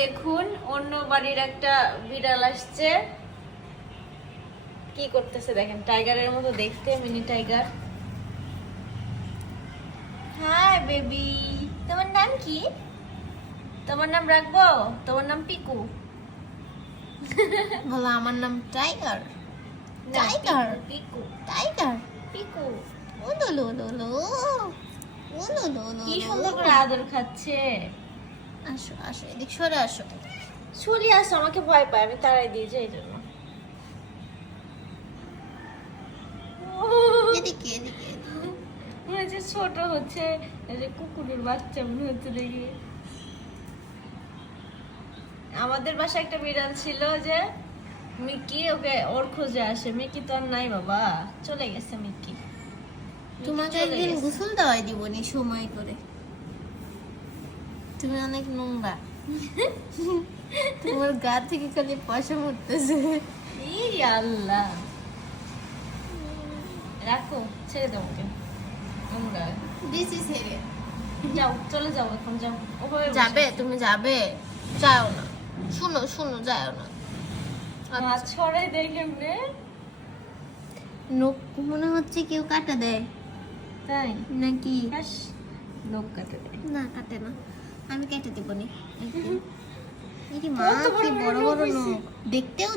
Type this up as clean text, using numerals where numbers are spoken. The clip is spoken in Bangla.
দেখুন অন্য বাড়ির একটা বিড়াল আসছে, কি করতেছে দেখেন, টাইগারের মতো দেখতে, মিনি টাইগার। হাই বেবি, তোমার নাম কি? তোমার নাম রাখবো? তোমার নাম পিকু। বলো আমার নাম টাইগার। না, টাইগার। পিকু টাইগার। পিকু। ওলো লো লো লো ওলো লো লো। কি সুন্দর করে আদর খাচ্ছে। আসো আসো, এদিক সরে আসো। সরিয়ে আসো, আমাকে ভয় পায়, আমি তাড়াই দিয়েছি এই জন্য। এদিকে এদিকে এদিকে। মনে হচ্ছে ছোট হচ্ছে, এই যে কুকুরের বাচ্চা মনে হচ্ছে দেখি। আমাদের বাসায় একটা বিড়াল ছিল যে মিকি, ওকে ওর খোঁজে আসে। মিকি তো আর নাই বাবা, চলে গেছে মিকি। তোমাকে একদিন গোসল দেওয়াই দিবনি সময় করে। তুমি অনেক নোংরা। তোমার গা থেকে খালি পয়সা উঠতেছে। এই আল্লাহ, রাখো, ছেড়ে দাও ওকে। নোংরা। দিছি ছেড়ে। যাও, চলে যাও এখন, যাও। ওভাবে বসে যাবে? আছো। তুমি যাবে? যাও না, শুনো শুনো, যাও না। হাত ছড়াই দেখে রে। নখ মনে হচ্ছে কেউ কাটা দেয় তাই নাকি? হাস, নখ কাটে দেয়। না কাটে না, আমি কেটে দিব নি। এই কি মা, কত বড় কি বড় বড় বড় নখ হইছে। নখ, দেখতেও